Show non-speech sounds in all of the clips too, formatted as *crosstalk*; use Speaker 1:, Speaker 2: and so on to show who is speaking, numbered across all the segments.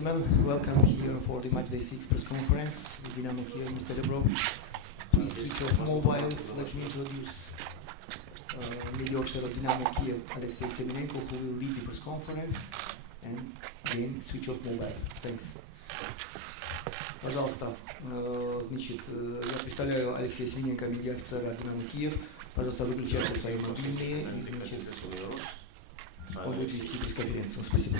Speaker 1: gentlemen, welcome here for the Matchday 6 press conference. with Dynamo here, Mr. Lebrov. Please switch off mobiles. Let me introduce uh, media officer of Dynamo Kiev, Alexei Semenenko, who will lead the press conference. And again, switch off mobiles. Thanks. Пожалуйста, э, значит, э, я представляю Алексея Свиненко, медиа офицера Динамо Киев. Пожалуйста, выключайте свои мобильные и, значит, он будет вести пресс-конференцию. Спасибо.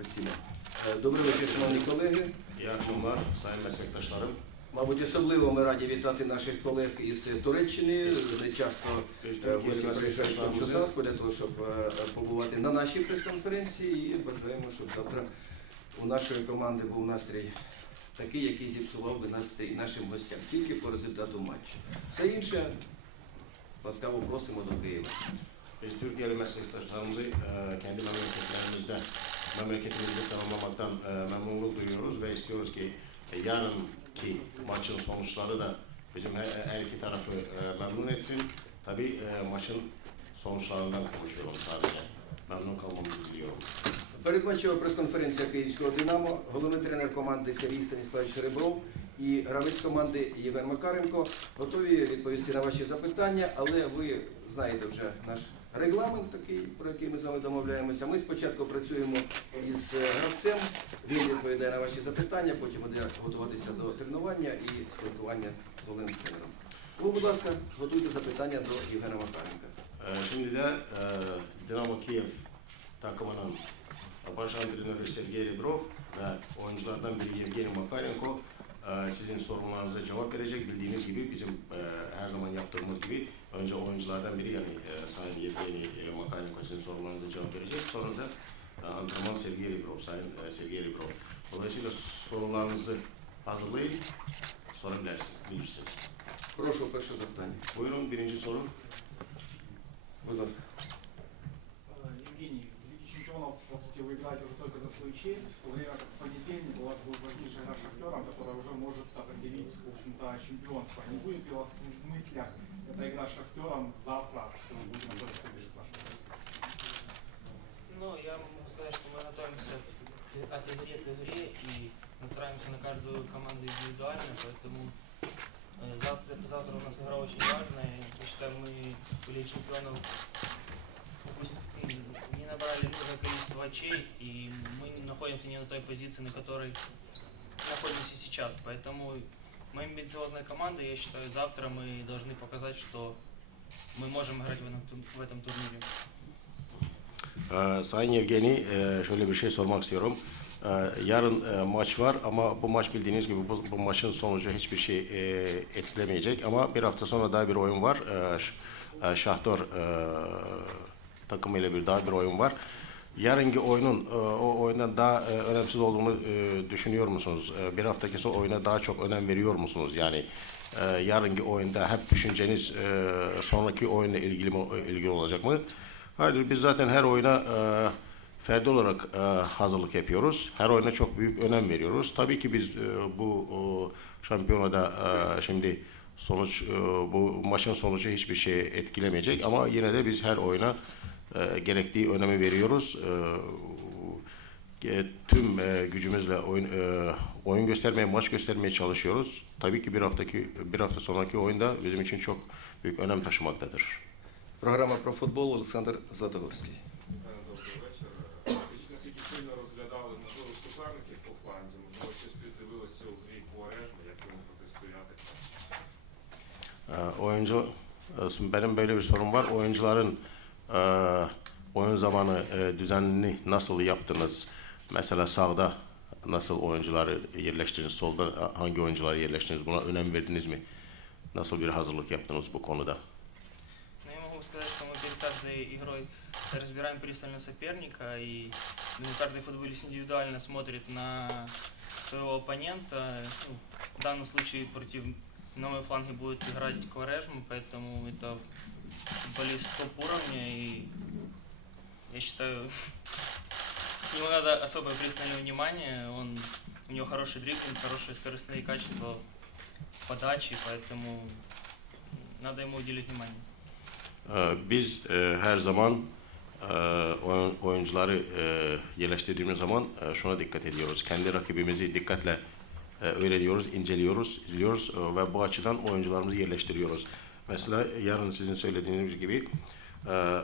Speaker 2: Е, Добрий вечір, шановні колеги.
Speaker 3: İyi akşamlar sayın meslektaşlarım.
Speaker 2: Мабуть, особливо ми раді вітати наших колег із Туреччини. Вони часто гості приїжджають до
Speaker 3: meslektaşlarımızı
Speaker 2: для того, щоб е, побувати на нашій прес-конференції і бажаємо, щоб завтра у нашої команди був настрій такий, який зіпсував би настрій нашим gостям, тільки по результату матчу. Все інше ласкаво просимо до Києва.
Speaker 3: biz Türkiye'li meslektaşlarımızı kendi memleketlerimizde memleketimizde savunmamaktan e, memnunluk duyuyoruz ve istiyoruz ki e, yarınki maçın sonuçları da bizim her, her iki tarafı e, memnun etsin. Tabii e, maçın sonuçlarından konuşuyorum sadece. Memnun kalmamızı diliyorum.
Speaker 2: Передматчева прес-конференція Київського Динамо, головний тренер команди Сергій Станіславович Ребров і гравець команди Євген Макаренко готові відповісти на ваші запитання, але ви знаєте вже наш регламент, такий, про який ми з вами домовляємося. Ми спочатку працюємо із е, гравцем, він відповідає на ваші запитання, потім буде готуватися до тренування і спілкування з головним тренером. Ви, будь ласка, готуйте запитання до Євгена Макаренка.
Speaker 3: De e, Dinamo Kiev takımının baş antrenörü Sergey Rebrov ve oyunculardan biri Yevgeny Makarenko sizin sorunlarınıza cevap verecek. Bildiğiniz gibi bizim her zaman yaptığımız gibi önce oyunculardan biri yani e, Sayın Yevgeny e, Makarenko sizin sorularınıza cevap verecek. Sonra da e, antrenman Sergey Rebrov, Sayın e, Sergey Rebrov. Dolayısıyla sorularınızı hazırlayıp sorabilirsiniz.
Speaker 2: Прошу перше запитання.
Speaker 3: Buyurun birinci soru.
Speaker 2: Будь ласка.
Speaker 4: Евгений, в Лиге чемпионов, по сути, вы играете уже только за свою честь. В то время как в понедельник у вас будет важнейшая игра с Шахтером, которая уже может определить, в общем-то, чемпионство. Не будет ли у вас в мыслях эта игра с Шахтером завтра, мы будем в Бешикташе?
Speaker 5: Ну, я могу сказать, что мы готовимся к, от игре к игре и настраиваемся на каждую команду индивидуально, поэтому э, завтра, завтра у нас игра очень важная. Я считаю, мы Лиге чемпионов не набрали нужное количество очей, и мы находимся не на той позиции, на которой находимся сейчас. Поэтому мы амбициозная команда, я считаю, завтра мы должны показать, что мы можем играть в этом, тур- в этом турнире.
Speaker 3: Ee, Sayın Yevgeni, e, şöyle bir şey sormak istiyorum. Ee, yarın e, maç var ama bu maç bildiğiniz gibi bu, bu maçın sonucu hiçbir şey e, etkilemeyecek. Ama bir hafta sonra daha bir oyun var. Ee, Ş- e, Şahtor e, takımıyla bir daha bir oyun var. Yarınki oyunun e, o oyundan daha e, önemsiz olduğunu e, düşünüyor musunuz? Bir haftaki oyuna daha çok önem veriyor musunuz? Yani yarınki oyunda hep düşünceniz sonraki oyunla ilgili mi, ilgili olacak mı? Hayır, biz zaten her oyuna ferdi olarak hazırlık yapıyoruz. Her oyuna çok büyük önem veriyoruz. Tabii ki biz bu şampiyonada şimdi sonuç bu maçın sonucu hiçbir şey etkilemeyecek ama yine de biz her oyuna e, gerektiği önemi veriyoruz. E, e, tüm e, gücümüzle oyun e, oyun göstermeye, maç göstermeye çalışıyoruz. Tabii ki bir haftaki bir hafta sonraki oyunda bizim için çok büyük önem taşımaktadır.
Speaker 2: Програма про футбол Олександр Златогорський.
Speaker 6: Добрий вечір. Скажіть, наскільки сильно розглядали можливих суперників по фланзі? Можливо, щось піддивилося у грі Куарежма, як йому протистояти?
Speaker 3: Ee, oyuncu e, benim böyle bir sorum var. Oyuncuların e, oyun zamanı e, düzenini nasıl yaptınız? Mesela sağda nasıl oyuncuları yerleştirdiniz? Solda e, hangi oyuncuları yerleştirdiniz? Buna önem verdiniz mi? Nasıl bir hazırlık yaptınız bu konuda?
Speaker 5: Но я могу сказать, что мы перед каждой игрой разбираем пристально соперника, и ну, каждый футболист индивидуально смотрит на своего оппонента. Ну, в данном случае против на моем фланге будет играть Кварежма, поэтому это футболист топ уровня, и я считаю, *laughs* ему надо особое пристальное внимание. Он, у него хороший дриблинг, хорошие скоростные качества подачи, поэтому надо ему уделить внимание.
Speaker 3: Ee, Biz e, her zaman e, oyun- oyuncuları e, yerleştirdiğimiz zaman e, şuna dikkat ediyoruz. Kendi rakibimizi dikkatle e, öğreniyoruz, inceliyoruz, izliyoruz e, ve bu açıdan oyuncularımızı yerleştiriyoruz. Mesela yarın sizin söylediğiniz gibi e,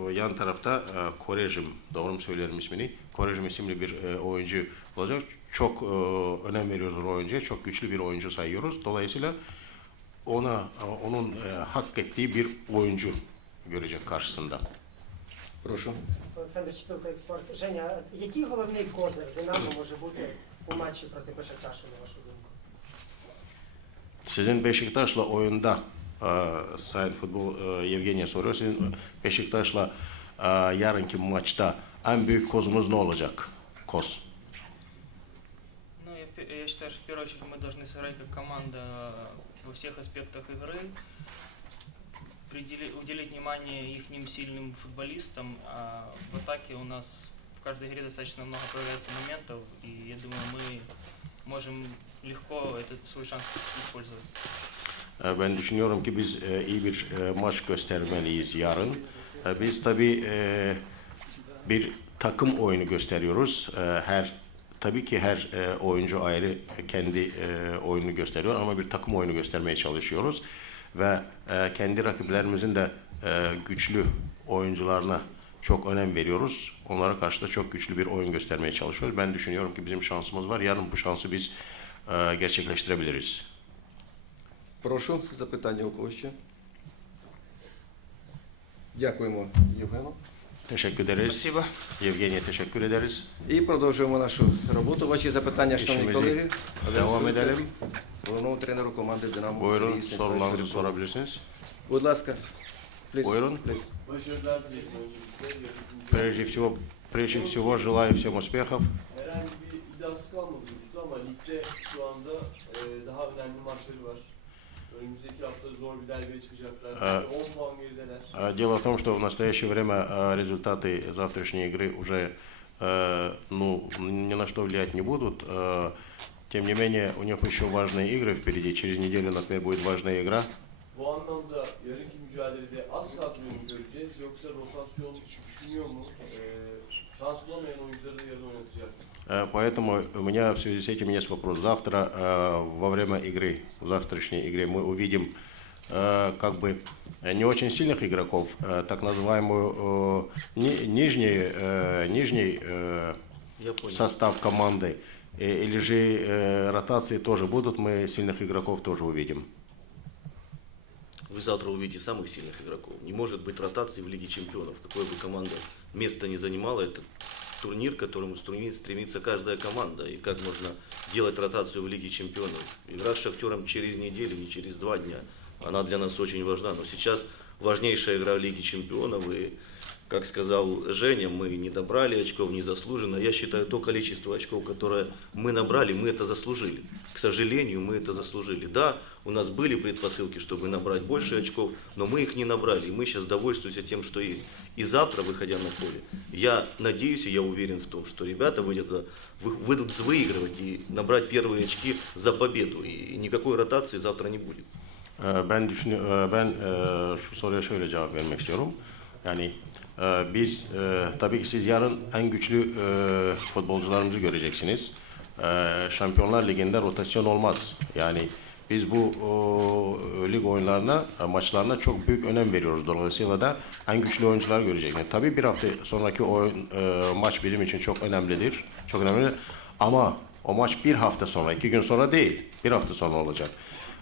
Speaker 3: o yan tarafta e, Korejim, doğru mu söylerim ismini? Korejim isimli bir e, oyuncu olacak. Çok e, önem veriyoruz o oyuncuya. Çok güçlü bir oyuncu sayıyoruz. Dolayısıyla ona e, onun e, hak ettiği bir oyuncu görecek karşısında.
Speaker 2: Прошу.
Speaker 7: Олександр Чепілко, експорт. Женя, який головний козир Динамо може бути у матчі проти Бешикташу, на вашу думку?
Speaker 3: Sizin Beşiktaş'la oyunda e, Sayın Futbol e, Yevgenya soruyor. Sizin Beşiktaş'la e, yarınki maçta en büyük kozumuz ne olacak? Koz.
Speaker 5: Ну, я, считаю, что в первую очередь мы должны сыграть как команда во всех аспектах игры, уделить внимание их сильным футболистам, а в атаке у нас в каждой игре достаточно много появляется моментов, и я думаю, мы можем lегко этот свой шанс использовать.
Speaker 3: E, Ben düşünüyorum ki biz e, iyi bir e, maç göstermeliyiz yarın. E, Biz tabii e, bir takım oyunu gösteriyoruz. E, Her tabii ki her e, oyuncu ayrı kendi e, oyunu gösteriyor ama bir takım oyunu göstermeye çalışıyoruz ve e, kendi rakiplerimizin de e, güçlü oyuncularına çok önem veriyoruz. Onlara karşı da çok güçlü bir oyun göstermeye çalışıyoruz. Ben düşünüyorum ki bizim şansımız var. Yarın bu şansı biz e, gerçekleştirebiliriz.
Speaker 2: Прошу, запитання у когось ще. Дякуємо Євгену.
Speaker 3: Teşekkür ederiz.
Speaker 5: Спасибо.
Speaker 3: Yevgeni'ye teşekkür ederiz.
Speaker 2: І продовжуємо нашу роботу. Ваші запитання, шановні
Speaker 3: İşimizi
Speaker 2: колеги.
Speaker 3: devam
Speaker 2: адресуйте
Speaker 3: edelim.
Speaker 2: Головному тренеру команди Динамо
Speaker 3: Buyurun
Speaker 2: Сергію Станіславовичу
Speaker 3: sorularınızı
Speaker 2: Рибкову.
Speaker 3: sorabilirsiniz.
Speaker 2: Будь ласка. Please.
Speaker 3: Buyurun.
Speaker 2: Please.
Speaker 8: Başarılar dilerim öncelikle.
Speaker 3: Прежде всего, прежде всего желаю всем успехов.
Speaker 8: Herhangi bir iddiası kalmadı henüz ama ligde şu anda e, daha önemli maçları var. Önümüzdeki hafta zor bir derbiye çıkacaklar.
Speaker 3: Ee,
Speaker 8: 10 puan gerideler.
Speaker 3: А, Дело в том, что в настоящее время а, результаты завтрашней игры уже э, ну, ни на что влиять не будут. Э, Тем не менее, у них еще важные игры впереди. Через неделю, например, будет важная игра.
Speaker 8: Bu anlamda yarınki mücadelede az kadroyu mu göreceğiz yoksa rotasyon düşünüyor mu? E, şans bulamayan oyuncuları da yarın oynatacak.
Speaker 3: Поэтому у меня в связи с этим есть вопрос. Завтра э, во время игры, в завтрашней игре мы увидим э, как бы э, не очень сильных игроков, э, так называемую э, ни- нижний, э, нижний э, состав команды. Э, Или же э, ротации тоже будут, мы сильных игроков тоже увидим.
Speaker 9: Вы завтра увидите самых сильных игроков. Не может быть ротации в Лиге Чемпионов. Какой бы команда место не занимала, это турнир, к которому стремится, каждая команда. И как можно делать ротацию в Лиге Чемпионов. Игра с Шахтером через неделю, не через два дня. Она для нас очень важна. Но сейчас важнейшая игра в Лиге Чемпионов. И, как сказал Женя, мы не добрали очков незаслуженно. Я считаю, то количество очков, которое мы набрали, мы это заслужили. К сожалению, мы это заслужили. Да, у нас были предпосылки, чтобы набрать больше очков, но мы их не набрали. И мы сейчас довольствуемся тем, что есть. И завтра, выходя на поле, я надеюсь и я уверен в том, что ребята выйдут, э, вы- выйдут выигрывать и набрать первые очки за победу. И никакой ротации завтра не будет.
Speaker 3: Ben e, ben şu soruya şöyle cevap vermek istiyorum. Yani biz tabii ki siz yarın en güçlü futbolcularımızı göreceksiniz. Şampiyonlar Ligi'nde rotasyon olmaz. Yani biz bu o, lig oyunlarına, e, maçlarına çok büyük önem veriyoruz. Dolayısıyla da en güçlü oyuncular göreceksiniz. Tabii bir hafta sonraki oyun, e, maç bizim için çok önemlidir. Çok önemli. Ama o maç bir hafta sonra, iki gün sonra değil, bir hafta sonra olacak.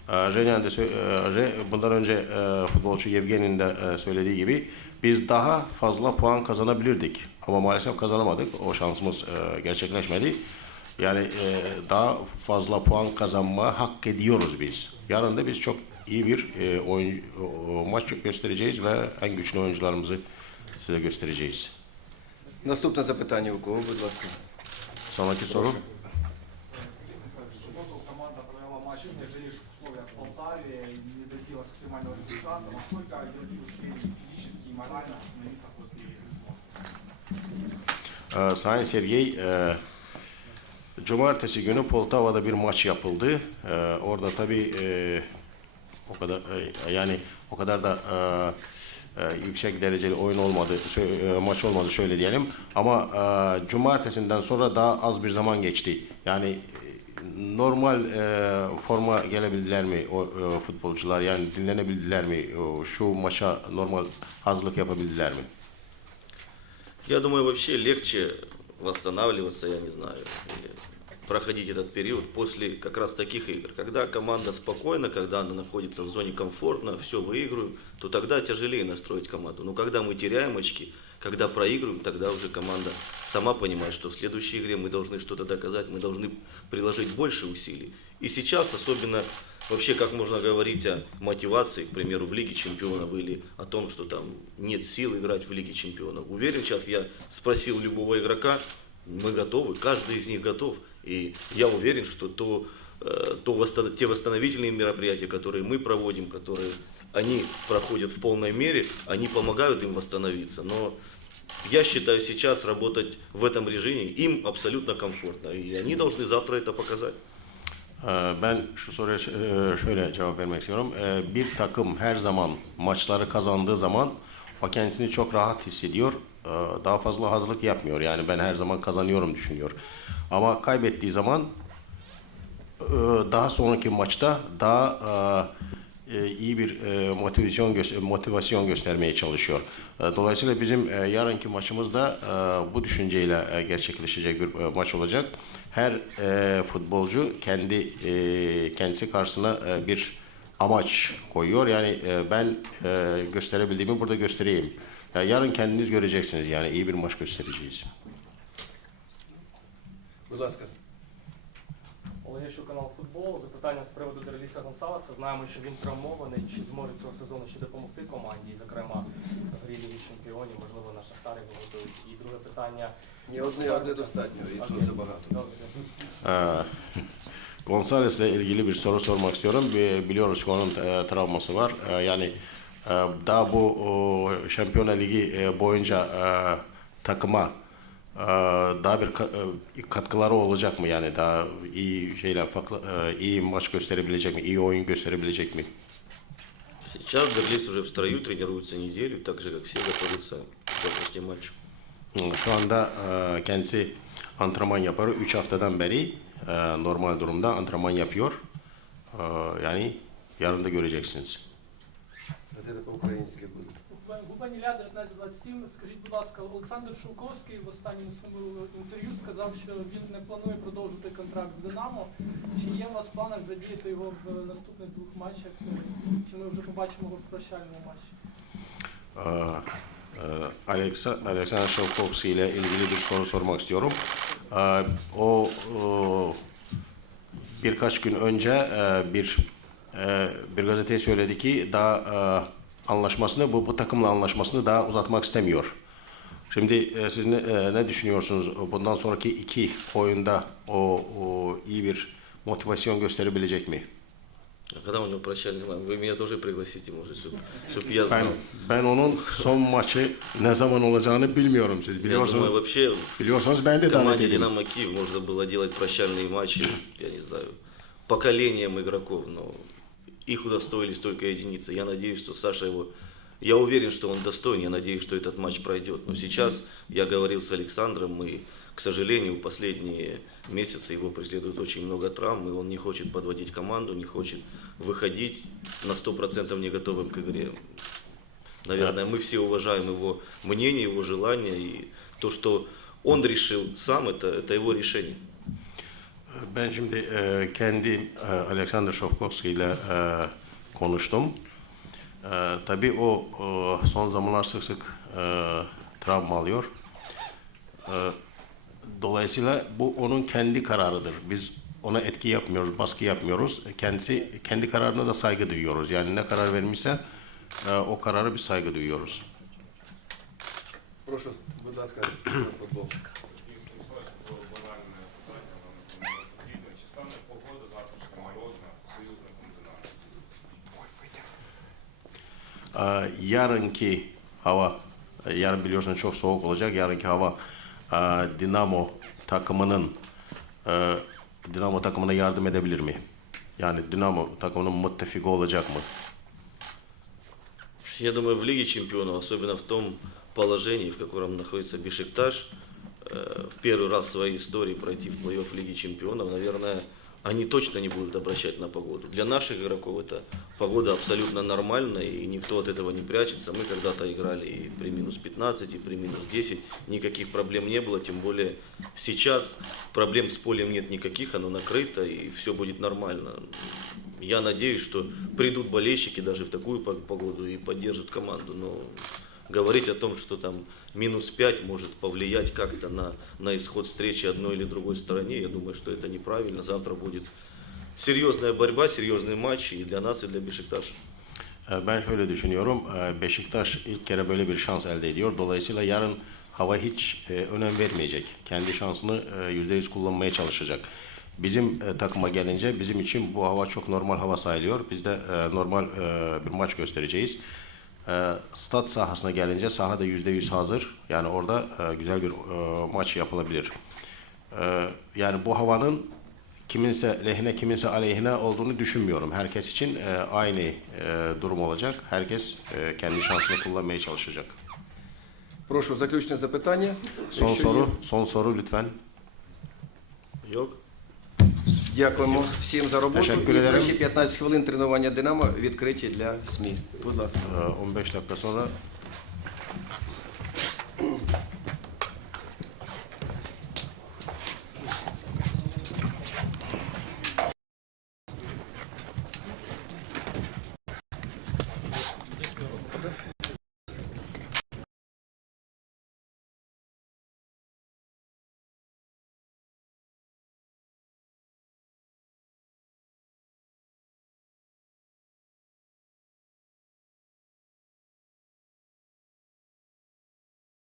Speaker 3: Da sö- e, bundan önce e, futbolcu Yevgen'in de e, söylediği gibi biz daha fazla puan kazanabilirdik. Ama maalesef kazanamadık. O şansımız e, gerçekleşmedi. Yani e, daha fazla puan kazanma hak ediyoruz biz. Yarın da biz çok iyi bir e, oyun, o- o maç göstereceğiz ve en güçlü oyuncularımızı size göstereceğiz.
Speaker 2: Наступне запитання у кого, будь ласка.
Speaker 3: Sonraki soru.
Speaker 4: В субботу команда провела матч в тяжелейших условиях в Полтаве и не добилась оптимального результата. Насколько игроки успели физически и морально восстановиться после игры с Москвой?
Speaker 3: Ee, Sayın Sergey, e, Cumartesi günü Poltava'da bir maç yapıldı. Ee, orada tabii e, o kadar e, yani o kadar da e, yüksek dereceli oyun olmadı, sö- e, maç olmadı şöyle diyelim. Ama e, cumartesinden sonra daha az bir zaman geçti. Yani e, normal e, forma gelebildiler mi o e, futbolcular? Yani dinlenebildiler mi? O, şu maça normal hazırlık yapabildiler mi?
Speaker 9: Я думаю, вообще легче восстанавливаться, я не знаю, или Проходить этот период после как раз таких игр. Когда команда спокойна, когда она находится в зоне комфортно, все выигрываем, то тогда тяжелее настроить команду. Но когда мы теряем очки, когда проигрываем, тогда уже команда сама понимает, что в следующей игре мы должны что-то доказать, мы должны приложить больше усилий. И сейчас особенно вообще как можно говорить о мотивации, к примеру, в Лиге Чемпионов или о том, что там нет сил играть в Лиге Чемпионов. Уверен, сейчас я спросил любого игрока, мы готовы, каждый из них готов. И я уверен, что то, э, то восстан- те восстановительные мероприятия, которые мы проводим, которые они проходят в полной мере, они помогают им восстановиться. Но я считаю, сейчас работать в этом режиме им абсолютно комфортно. И они должны завтра это показать.
Speaker 3: Ben şu soruya şöyle cevap vermek istiyorum. Bir takım her zaman maçları kazandığı zaman o kendisini çok rahat hissediyor. Daha fazla hazırlık yapmıyor. Yani ben her zaman kazanıyorum düşünüyor. Ama kaybettiği zaman e, daha sonraki maçta daha e, e, iyi bir motivasyon motivasyon göstermeye çalışıyor. Dolayısıyla bizim yarınki maçımız da bu düşünceyle gerçekleşecek bir maç olacak. Her futbolcu kendi kendisi karşısına bir amaç koyuyor. Yani ben gösterebildiğimi burada göstereyim. Ya yarın kendiniz göreceksiniz. Yani iyi bir maç göstereceğiz.
Speaker 2: Будь ласка.
Speaker 10: Олег Ящук, канал Футбол. Запитання з приводу Дерліса Гонсалеса. Знаємо, що він травмований. Чи зможе цього сезону ще допомогти команді, зокрема в грі Ліги Чемпіонів, можливо, на Шахтарі його готують. І друге питання.
Speaker 2: Ні одне, одне достатньо, і то забагато.
Speaker 10: Добре.
Speaker 3: Ee, Gonzales'le ilgili bir soru sormak istiyorum. Bi- Biliyoruz ki onun e, travması var. E, yani e, daha bu o, Şampiyonlar Ligi e, boyunca e, takıma e, daha bir ka- e, katkıları olacak mı? Yani daha iyi şeyler, farklı, e, iyi maç gösterebilecek mi? İyi oyun gösterebilecek mi?
Speaker 9: Сейчас Берлис уже в строю, тренируется неделю, так же, как все готовятся к завтрашнему матчу.
Speaker 3: Şu anda e, kendisi antrenman yapıyor. 3 haftadan beri e, normal durumda antrenman yapıyor. E, yani yarın da göreceksiniz.
Speaker 2: Газета по-українськи Буде.
Speaker 11: Губаніля 1927. Скажіть, будь ласка, Олександр Шовковський в останньому своєму інтерв'ю сказав, що він не планує продовжити контракт з Динамо. Чи є у вас в планах задіяти його в наступних двох матчах? Чи ми вже побачимо його в прощальному матчі?
Speaker 3: Alexa, Alexander Shovkovski ile ilgili bir soru sormak birkaç gün önce bir bir gazeteye söyledi ki daha anlaşmasını bu bu takımla anlaşmasını daha uzatmak istemiyor. Şimdi e, siz ne, e, ne düşünüyorsunuz? Bundan sonraki iki oyunda o, o iyi bir motivasyon gösterebilecek mi?
Speaker 9: А когда у него прощальный матч? Вы меня тоже пригласите, может, чтобы я
Speaker 3: Ben
Speaker 9: знал.
Speaker 3: ben onun son maçı ne zaman olacağını bilmiyorum. Siz
Speaker 9: Я думаю,
Speaker 3: biliyorsunuz.
Speaker 9: вообще
Speaker 3: Biliyorsanız ben de
Speaker 9: в
Speaker 3: davet
Speaker 9: команде
Speaker 3: edeyim.
Speaker 9: Динамо Киев можно было делать прощальные матчи, я не знаю, поколением игроков, но их удостоились только единицы. Я надеюсь, что Саша его... Я уверен, что он достоин, я надеюсь, что этот матч пройдет. Но сейчас я говорил с Александром, и, к сожалению, последние месяцы его преследует очень много травм, и он не хочет подводить команду, не хочет выходить на 100% не готовым к игре. Наверное, мы все уважаем его мнение, его желание, и то, что он решил сам, это, это его решение.
Speaker 3: Ben şimdi e, kendi e, Alexander Shovkovski ile e, konuştum. E, tabii o e, son zamanlar sık sık e, travma alıyor. E, dolayısıyla bu onun kendi kararıdır. Biz ona etki yapmıyoruz, baskı yapmıyoruz. Kendisi kendi kararına da saygı duyuyoruz. Yani ne karar vermişse e, o karara biz saygı duyuyoruz.
Speaker 2: Прошу, будь ласка, футбол.
Speaker 3: yarınki hava, e, yarın biliyorsunuz çok soğuk olacak. Yarınki hava e, Dinamo takımının e, Dinamo takımına yardım edebilir mi? Yani Dinamo takımının müttefiki olacak mı?
Speaker 9: Я думаю, в Лиге чемпионов, особенно в том положении, в котором находится Бешикташ, э, в первый раз в своей истории пройти в плей-офф Лиги чемпионов, наверное, они точно не будут обращать на погоду. Для наших игроков это погода абсолютно нормальная, и никто от этого не прячется. Мы когда-то играли и при минус 15, и при минус 10, никаких проблем не было, тем более сейчас проблем с полем нет никаких, оно накрыто, и все будет нормально. Я надеюсь, что придут болельщики даже в такую по- погоду и поддержат команду, но говорить о том, что там минус 5 может повлиять как-то на, на исход встречи одной или другой стороне, я думаю, что это неправильно. Завтра будет серьезная борьба, серьезный матч и для нас, и для Бешикташа.
Speaker 3: E, Ben şöyle düşünüyorum. e, Beşiktaş ilk kere böyle bir şans elde ediyor. Dolayısıyla yarın hava hiç e, önem vermeyecek. Kendi şansını e, %100 kullanmaya çalışacak. Bizim e, takıma gelince bizim için bu hava çok normal hava sayılıyor. Biz de e, normal e, bir maç göstereceğiz. E, Stat sahasına gelince saha da %100 hazır. Yani orada e, güzel bir e, maç yapılabilir. E, Yani bu havanın kiminse lehine kiminse aleyhine olduğunu düşünmüyorum. Herkes için e, aynı e, durum olacak. Herkes e, kendi şansını kullanmaya çalışacak.
Speaker 2: Прошу заключне запитання.
Speaker 3: Son
Speaker 2: Якщо
Speaker 3: soru,
Speaker 2: є.
Speaker 3: son soru lütfen.
Speaker 9: Yok.
Speaker 2: Дякуємо всім за роботу.
Speaker 3: Teşekkür
Speaker 2: І
Speaker 3: ederim.
Speaker 2: перші 15 хвилин тренування Динамо відкриті для СМІ. Будь ласка.
Speaker 3: E, 15 dakika sonra